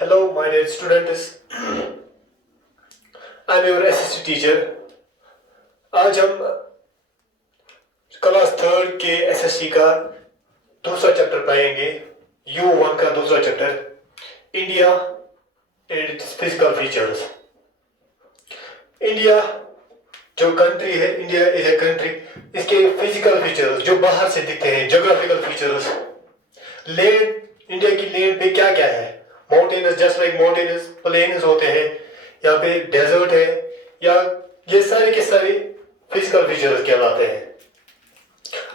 Hello, my dear students. I'm your SST teacher. आज हम class third के SST का दूसरा चैप्टर पढ़ेंगे। U1 का दूसरा chapter, India and its physical features. India जो कंट्री है, इंडिया इज ए कंट्री, इसके फिजिकल फीचर्स जो बाहर से दिखते हैं, ज्योग्राफिकल फीचर्स। लैंड, इंडिया की लैंड पे क्या क्या है? Mountains, just like mountains, plains होते हैं, यहाँ पे डेजर्ट है, या ये सारे के सारे फिजिकल फीचर्स कहलाते हैं।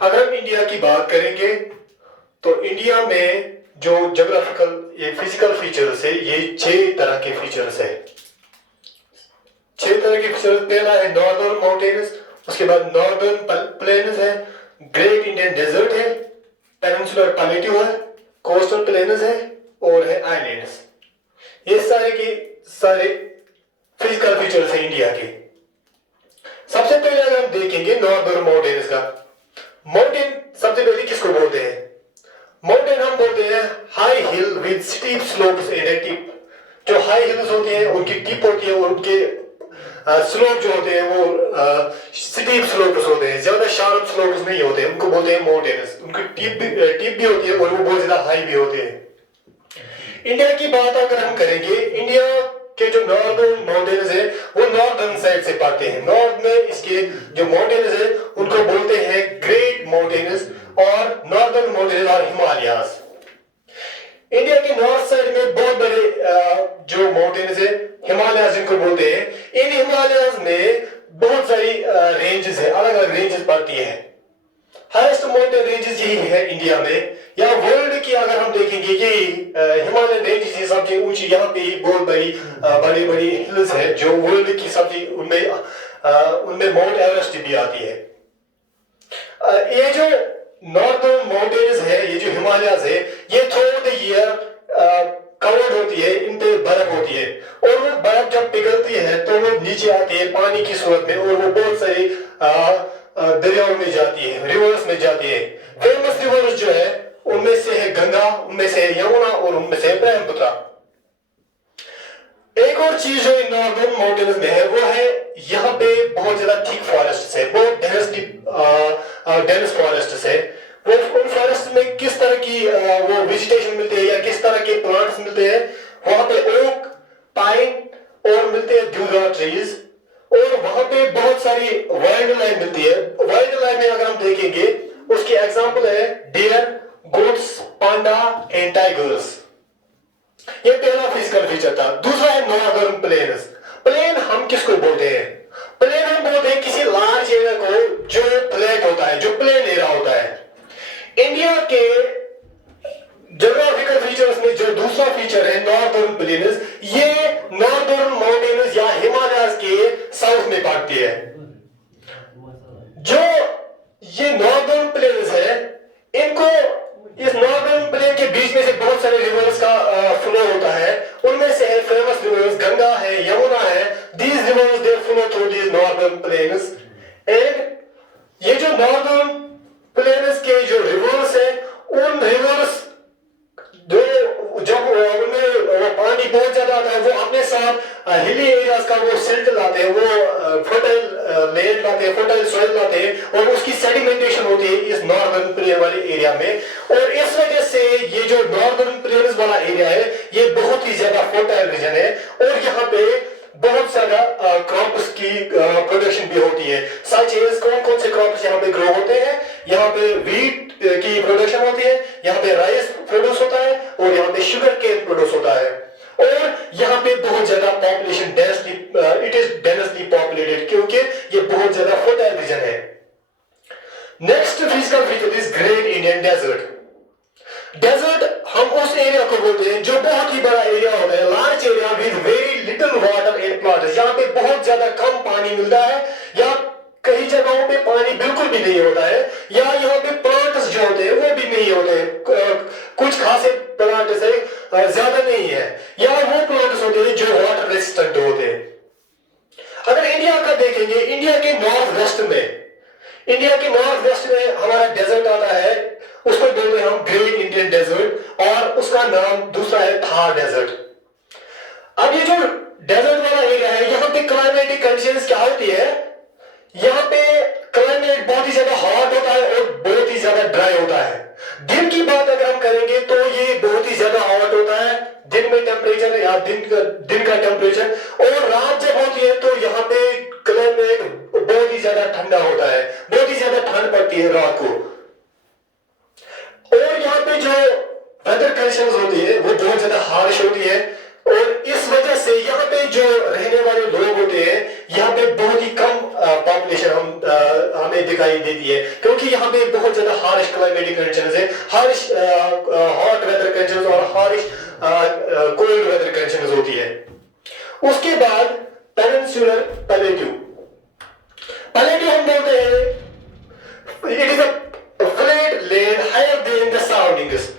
अगर हम इंडिया की बात करेंगे तो इंडिया में जो ज्योग्राफिकल ये फिजिकल फीचर्स है, ये 6 तरह के फीचर्स है। 6 तरह के फीचर्स। पहला है नॉर्दर्न माउंटेन्स, उसके बाद नॉर्दर्न प्लेन्स है, ग्रेट इंडियन डेजर्ट है, पेनिनसुलर प्लेट्यू है, कोस्टल प्लेन्स है और है आइलैंड्स। ये सारे के सारे फिजिकल फीचर्स हैं इंडिया के। सबसे पहले अगर हम देखेंगे नॉर्दर्न माउंटेन्स का, माउंटेन सबसे पहले किसको बोलते हैं? माउंटेन हम बोलते हैं high heel with steep slopes and A tip. जो हाई हिल्स होते हैं उनकी टिप होती है और उनके स्लोप जो होते हैं वो स्टीप स्लोप्स होते हैं, ज्यादा शार्प स्लोप्स नहीं होते, उनको बोलते हैं माउंटेन्स। उनकी टिप भी होती है और वो बहुत ज्यादा हाई भी होते हैं। इंडिया की बात अगर हम करेंगे, इंडिया के जो नॉर्दर्न माउंटेन्स है वो नॉर्दर्न साइड से पाते हैं। नॉर्थ में इसके जो माउंटेन्स है उनको बोलते हैं ग्रेट माउंटेन्स और नॉर्दर्न माउंटेन्स और हिमालयास। इंडिया के नॉर्थ साइड में बहुत बड़े जो माउंटेन्स है, हिमालयास जिनको बोलते हैं, इन हिमालयास में बहुत सारी रेंजेस है, अलग अलग रेंजेस पड़ती है। हाईएस्ट माउंटेन रेंजेस यही है इंडिया में, या वर्ल्ड की अगर हम देखेंगे ये हिमालयन रेंजेस ही सबसे ऊंची, यहाँ पे बहुत बड़ी बड़ी हिल्स है जो वर्ल्ड की सबसे उनमें माउंट एवरेस्ट भी आती है। ये जो नॉर्दर्न माउंटेन्स है, ये जो हिमालयास है, ये थ्रू द ईयर कवर्ड होती है, इन पे बर्फ होती है और वो बर्फ जब पिघलती है तो वो नीचे आती है पानी की सूरत में और वो बहुत सारी दरियाओं में जाती है, रिवर्स में जाती है। फेमस रिवर्स जो है उनमें से है गंगा, उनमें से है यमुना और उनमें से है ब्रह्मपुत्र। एक और चीज जो नॉर्दर्न माउंटेन्स में है वो है यहाँ पे बहुत ज्यादा थिक फॉरेस्ट है, बहुत डेंस फॉरेस्ट है। वो उन फॉरेस्ट में किस तरह की वो वेजिटेशन मिलती है या किस तरह के प्लांट्स मिलते हैं? वहां पे ओक, पाइन और मिलते हैं ड्यूरा ट्रीज, और वहां पे बहुत सारी वाइल्ड लाइफ मिलती है। वाइल्ड लाइफ में अगर हम देखेंगे उसकी एग्जांपल है deer, goats, panda and tigers. ये पहला फिजिकल फीचर था। दूसरा है नॉर्दर्न प्लेन्स। प्लेन हम किसको बोलते हैं? प्लेन हम बोलते हैं किसी लार्ज एरिया को जो फ्लैट होता है, जो प्लेन एरिया होता है। इंडिया के ज्योग्राफिकल फीचर्स में जो दूसरा फीचर है नॉर्दर्न प्लेन्स, ये नॉर्दर्न माउंटेन्स या हिमालयास के साउथ में पड़ती है। जो ये नॉर्दर्न प्लेन्स है, इनको इस नॉर्दर्न प्लेन के बीच में से बहुत सारे रिवर्स का फ्लो होता है। उनमें से है फेमस रिवर्स गंगा है, यमुना है। These rivers they flow through these northern plains and ये जो नॉर्दर्न प्लेन्स के जो रिवर्स है, उन रिवर्स जो जब उनमें पानी बहुत ज्यादा आता है वो अपने साथ हिली एरियाज का वो सिल्ट लाते हैं, वो फर्टाइल लैंड लाते हैं, फर्टाइल सॉइल लाते हैं और उसकी सेडिमेंटेशन होती है इस नॉर्दर्न प्लेन वाले एरिया में। और इस वजह से ये जो नॉर्दर्न प्लेन्स वाला एरिया है ये बहुत ही ज्यादा फर्टाइल रीजन है और यहाँ पे बहुत ज्यादा क्रॉप्स की प्रोडक्शन भी होती है। सच एज कौन कौन से क्रॉप्स यहाँ पे ग्रो होते हैं? यहाँ पे व्हीट की प्रोडक्शन होती है, यहाँ पे राइस प्रोड्यूस होता है और यहाँ पे शुगर केन प्रोड्यूस होता है। और यहाँ पे बहुत ज्यादा population densely, it is densely populated क्योंकि ये बहुत ज्यादा फर्टाइल रीजन है। Next physical feature is great Indian desert. Desert हम उस एरिया को बोलते हैं जो बहुत ही बड़ा एरिया होता है, large area with very little water and plants. यहाँ पे बहुत ज्यादा कम पानी मिलता है या कई जगहों पे पानी बिल्कुल भी नहीं होता है, या यहाँ पे प्लांट्स जो होते हैं वो भी नहीं होते हैं, कुछ खासे प्लांट्स है ज्यादा नहीं है, या वो प्लांट्स होते हैं जो वाटर रेजिस्टेंट होते हैं। अगर इंडिया का देखेंगे, इंडिया के नॉर्थ वेस्ट में हमारा डेजर्ट आता है, उसको बोलते हैं हम ग्रेट इंडियन डेजर्ट और उसका नाम दूसरा है थार डेजर्ट। अब ये जो डेजर्ट वाला एरिया है, यहाँ पे क्लाइमेटिक कंडीशंस क्या होती है, यहाँ पे क्लाइमेट बहुत ही ज्यादा हॉट होता है और बहुत ही ज्यादा ड्राई होता है। दिन की बात अगर हम करेंगे तो ये बहुत ही ज्यादा हॉट होता है, दिन में टेम्परेचर या दिन का टेम्परेचर, और रात जब होती है तो यहाँ पे क्लाइमेट बहुत ही ज्यादा ठंडा होता है, बहुत ही ज्यादा ठंड पड़ती है रात को। और यहाँ पे जो वेदर कंडीशंस होती है वो बहुत ज्यादा हार्श होती है, और इस वजह से यहाँ पे जो रहने वाले लोग होते हैं, यहाँ पे बहुत ही कम पॉपुलेशन हमें दिखाई देती है, क्योंकि यहाँ पे बहुत ज्यादा हार्श क्लाइमेटिक कंडीशंस है, हार्श हॉट वेदर कंडीशंस और हार्श कोल्ड वेदर कंडीशंस होती है। उसके बाद पेनिनसुलर प्लेट्यू। प्लेट्यू हम बोलते हैं it is a flat land higher than the surroundings.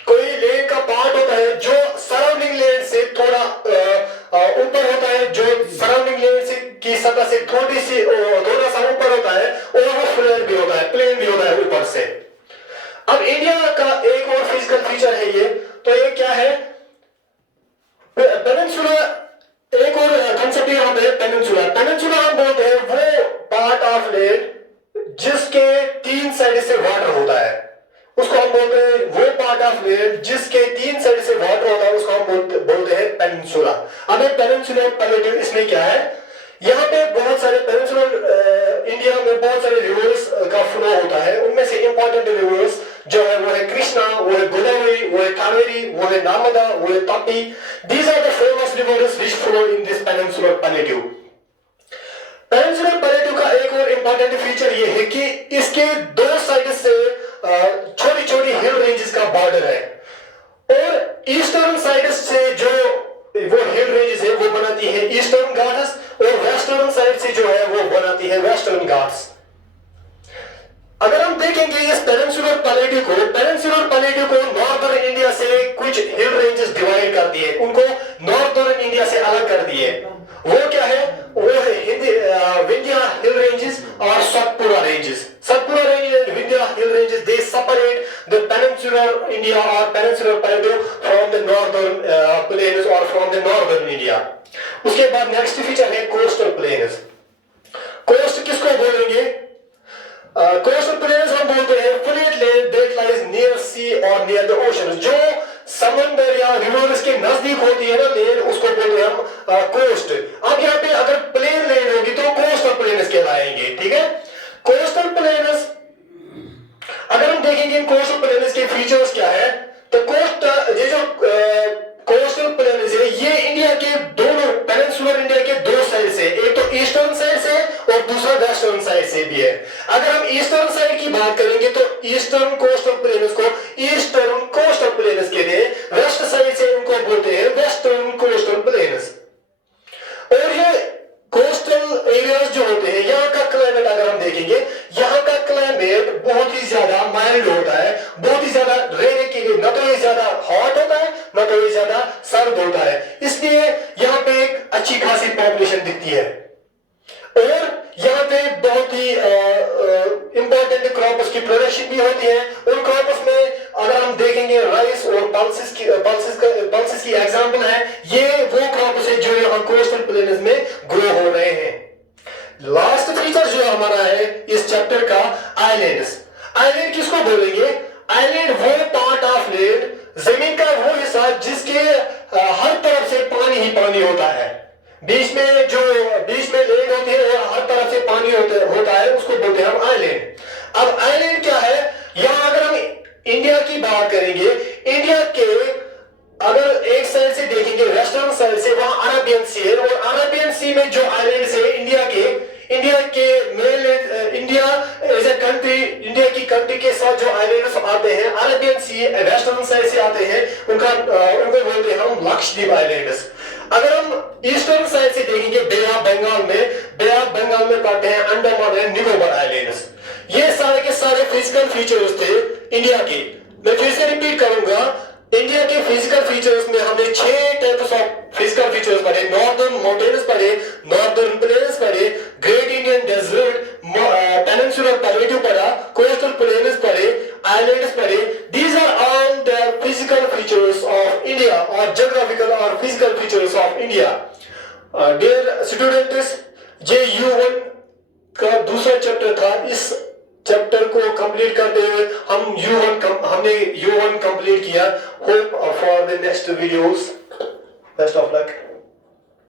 कोई लैंड का पार्ट होता है जो सराउंडिंग लैंड से थोड़ा ऊपर होता है, जो सराउंडिंग लैंड से की सतह से थोड़ा सा ऊपर होता है, और वो फ्लैट भी होता है, प्लेन भी होता है ऊपर से। अब इंडिया का एक और फिजिकल फीचर है ये, तो ये क्या है, पेनिनसुला। एक और कंसेप्ट यहाँ पे पेनिनसुला। पेनिनसुला हम बोलते हैं वो पार्ट ऑफ लैंड जिसके 3 साइड से वाटर होता है, उसको हम बोलते हैं, वो पार्ट ऑफ लैंड जिसके 3 साइड से वाटर होता है उसको हम बोलते हैं पेनिनसुला। अब पेनिनसुलर प्लेट्यू, इसमें क्या है, यहाँ पे बहुत सारे पेनिनसुलर इंडिया में बहुत सारे रिवर्स का फ्लो होता है, उनमें से इंपॉर्टेंट रिवर्स जो है वो है कृष्णा, वो है गोदावरी, वो है कावेरी, वो है नर्मदा, वो है Tapi. These are the famous rivers which flow in this peninsular plateau. Peninsular plateau का एक और इंपॉर्टेंट फीचर ये है कि इसके 2 साइड से छोटी छोटी हिल रेंजेस का बॉर्डर है, और ईस्टर्न साइड से जो वो हिल रेंजेस है वो बनाती है ईस्टर्न घाट्स, और वेस्टर्न साइड से जो है वो बनाती है वेस्टर्न घाट्स। अगर हम देखेंगे इस पेनिनसुलर प्लेट्यू को नॉर्दर्न इंडिया से कुछ हिल रेंजेस डिवाइड कर दिए, उनको नॉर्दर्न इंडिया से अलग कर दिए। वो क्या है, वो है विंध्या हिल रेंजेस और Satpura ranges. Satpura range and Vindhya hill ranges, they separate the peninsular India और peninsular plateau from the northern plains और फ्रॉम द नॉर्दर्न इंडिया। उसके बाद नेक्स्ट फीचर है कोस्टल प्लेन्स। कोस्ट किसको बोलेंगे, कोस्टल प्लेन्स हम बोलते हैं flat land that lies near sea और नियर द ओशन। जो समंदर या रिवर्स के नजदीक होती है ना लैंड, उसको बोलते हैं हम कोस्ट। अब यहाँ पे अगर प्लेन लैंड होगी तो कोस्टल प्लेन्स कहलाएंगे, ठीक है। कोस्टल प्लेन्स अगर हम देखेंगे इन कोस्टल प्लेन्स के फीचर्स क्या है, तो ये जो कोस्टल प्लेन्स है ये इंडिया के दोनों, पेनिनसुलर इंडिया के 2 साइड से, एक तो ईस्टर्न साइड से और दूसरा वेस्टर्न साइड से भी है। अगर हम ईस्टर्न साइड की बात करेंगे तो ईस्टर्न कोस्टल प्लेन्स को ईस्टर्न कोस्टल प्लेन्स कहते हैं, वेस्ट साइड से इनको बोलते हैं वेस्टर्न कोस्टल प्लेन्स। और ये कोस्टल एरियाज जो होते हैं, यहाँ का क्लाइमेट अगर हम देखेंगे, यहाँ का क्लाइमेट बहुत ही ज्यादा माइल्ड होता है, बहुत ही ज्यादा रहने के लिए, न तो ये ज्यादा हॉट होता है न तो ये ज्यादा सर्द होता है, इसलिए यहाँ पे एक अच्छी खासी पॉपुलेशन दिखती है। और यहाँ पे बहुत ही इंपॉर्टेंट क्रॉप्स की प्रोडक्शन भी होती है। उन क्रॉप्स में अगर हम देखेंगे राइस और पल्सेस की एग्जांपल है, ये वो क्रॉप्स है जो यहाँ कोस्टल प्लेन्स में ग्रो हो रहे हैं। लास्ट फीचर जो हमारा है इस चैप्टर का, आइलैंड्स। आइलैंड किसको बोलेंगे, आइलैंड वो पार्ट ऑफ लैंड, जमीन का वो हिस्सा जिसके हर तरफ से पानी ही पानी होता है, बीच में लैंड होती है और हर तरफ से पानी होता है, उसको बोलते हैं हम आइलैंड। अब आइलैंड क्या है, यहां अगर हम इंडिया की बात करेंगे, इंडिया के अगर एक साइड से देखेंगे वेस्टर्न साइड से, वहां अरेबियन सी है, और अरेबियन सी में जो आइलैंड्स है इंडिया के mainland, India as a country, India की कंट्री के साथ जो आइलैंड्स आते हैं अरेबियन सी वेस्टर्न साइड से आते हैं, उनको बोलते हैं हम लक्षद्वीप आइलैंड्स। अगर हम ईस्टर्न साइड से देखेंगे बे ऑफ बंगाल में पाते हैं अंडमान एंड निकोबार आइलैंड्स। ये सारे के सारे फिजिकल फीचर्स थे इंडिया के। मैं फिर से रिपीट करूंगा, इंडिया के फिजिकल फीचर्स में हमने 6 टाइप्स ऑफ फिजिकल फीचर्स पढ़े। नॉर्दर्न माउंटेन्स पढ़े, नॉर्दर्न प्लेन्स पढ़े, great Indian desert, peninsular plateau पढ़ा, कोस्टल प्लेन्स पढ़े, आइलैंड्स पढ़े। These are all the physical features of India. India or geographical or physical features of India. Dear students, ये U1 का दूसरा chapter था. इस चैप्टर को कंप्लीट करते हुए हमने U1 कंप्लीट किया. Hope for the next videos. Best of luck.